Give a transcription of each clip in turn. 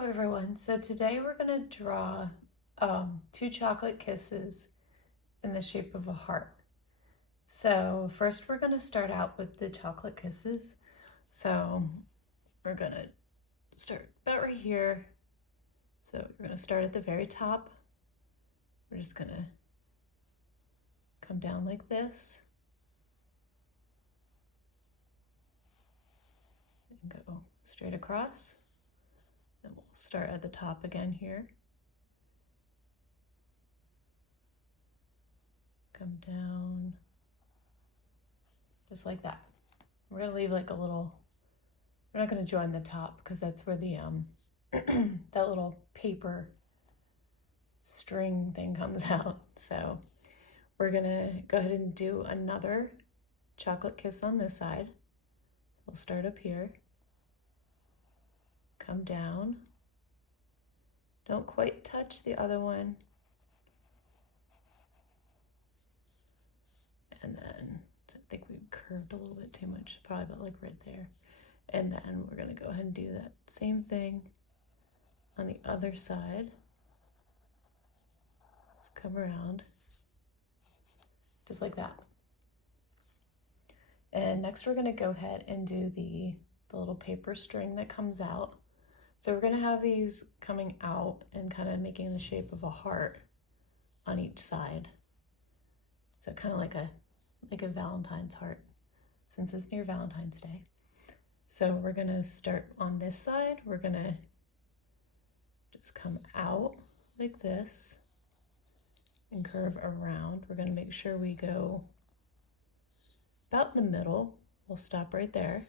Hello everyone. So today we're going to draw two chocolate kisses in the shape of a heart. So first we're going to start out with the chocolate kisses. So we're going to start about right here. So we're going to start at the very top. We're just going to come down like this and go straight across. Then we'll start at the top again here. Come down just like that. We're going to leave like a little, we're not going to join the top because that's where the that little paper string thing comes out. So we're going to go ahead and do another chocolate kiss on this side. We'll start up here, come down, don't quite touch the other one, and then I think we curved a little bit too much, probably about like right there. And then we're going to go ahead and do that same thing on the other side. Let's come around just like that. And next we're going to go ahead and do the little paper string that comes out. So we're going to have these coming out and kind of making the shape of a heart on each side. So kind of like a Valentine's heart, since it's near Valentine's Day. So we're going to start on this side. We're going to just come out like this and curve around. We're going to make sure we go about in the middle. We'll stop right there.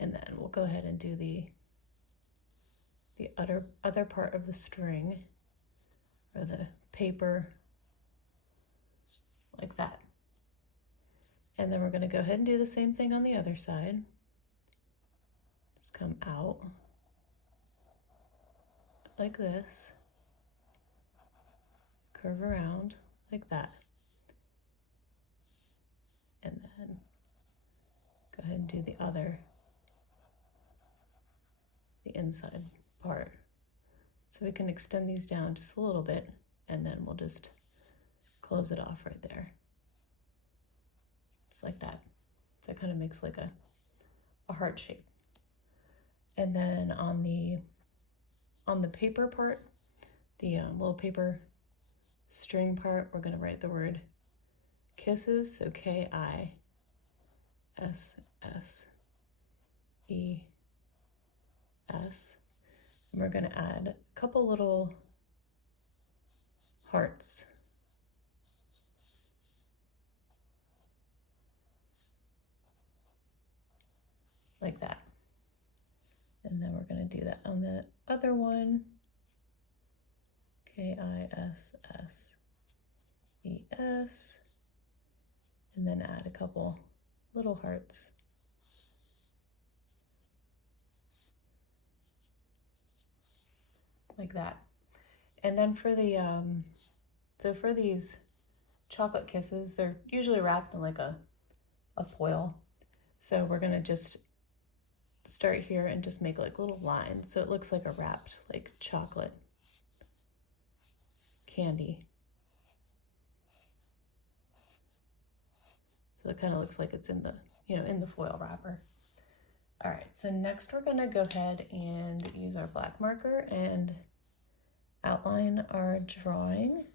And then we'll go ahead and do the other part of the string, or the paper, like that. And then we're going to go ahead and do the same thing on the other side. Just come out like this, curve around like that, and then go ahead and do the inside part. So we can extend these down just a little bit, and then we'll just close it off right there, just like that. So it kind of makes like a heart shape. And then on the paper part, the little paper string part, we're going to write the word kisses, so Kisses. And we're going to add a couple little hearts. Like that. And then we're going to do that on the other one. Kisses. And then add a couple little hearts. Like that. And then for the so for these chocolate kisses, they're usually wrapped in like a foil. So we're gonna just start here and just make like little lines, so it looks like a wrapped like chocolate candy. So it kind of looks like it's in the, in the foil wrapper. All right, so next we're gonna go ahead and use our black marker and outline our drawing.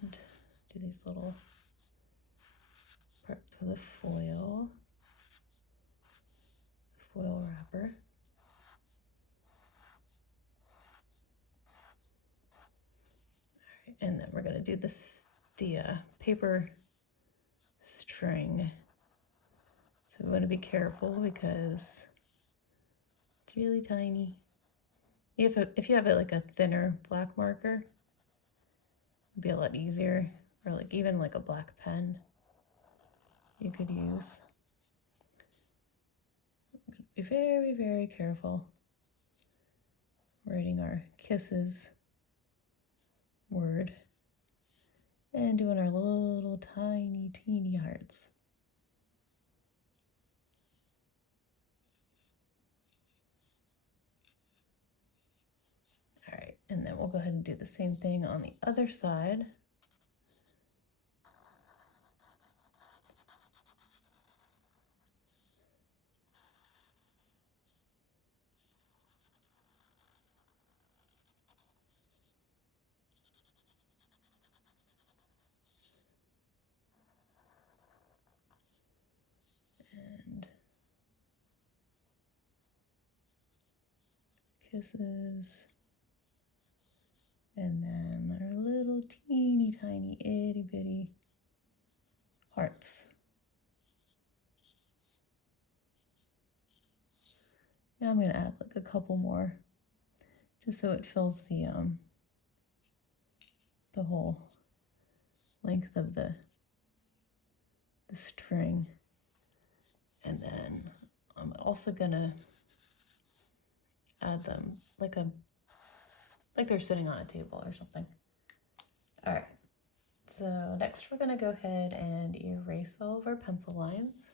And do these little parts of the foil wrapper. All right, and then we're going to do the paper string. So we want to be careful because it's really tiny. If you have it like a thinner black marker, it'd be a lot easier, or like even like a black pen you could use. be very, very careful writing our kisses word and doing our little tiny, teeny hearts. All right, and then we'll go ahead and do the same thing on the other side. And kisses. And then our little teeny tiny itty bitty hearts. Yeah, I'm gonna add like a couple more just so it fills the whole length of the string. And then I'm also gonna add them like they're sitting on a table or something. All right, so next we're gonna go ahead and erase all of our pencil lines.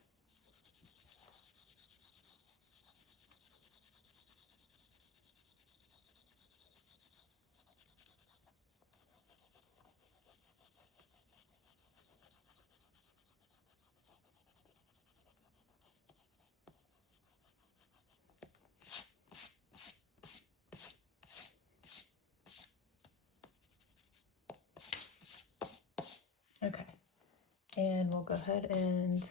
Okay, and we'll go ahead and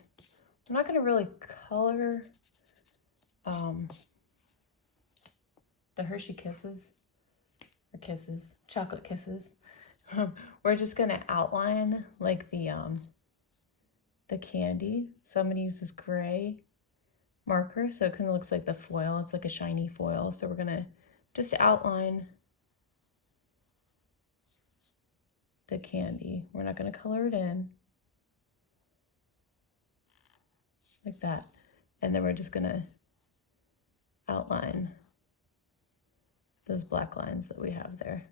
I'm not going to really color the Hershey Kisses, or kisses, chocolate kisses. We're just going to outline like the candy. So I'm going to use this gray marker so it kind of looks like the foil. It's like a shiny foil. So we're going to just outline the candy. We're not going to color it in like that. And then we're just going to outline those black lines that we have there.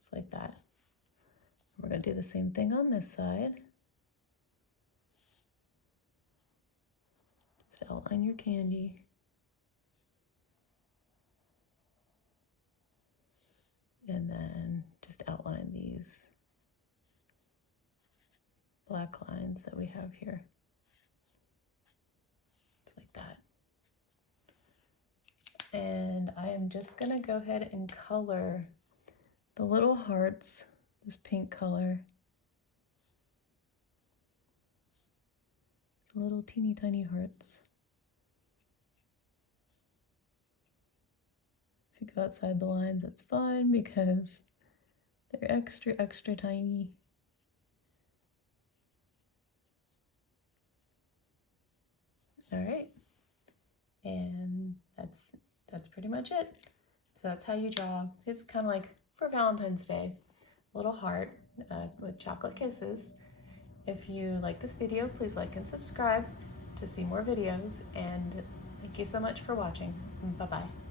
Just like that. We're going to do the same thing on this side. Just outline your candy. And then just outline these black lines that we have here. Just like that. And I am just gonna go ahead and color the little hearts, this pink color. Little teeny tiny hearts. If you go outside the lines, that's fine because they're extra, extra tiny. All right, and that's pretty much it. So that's how you draw. It's kind of like for Valentine's Day, a little heart with chocolate kisses. If you like this video, please like and subscribe to see more videos, and thank you so much for watching. Bye-bye.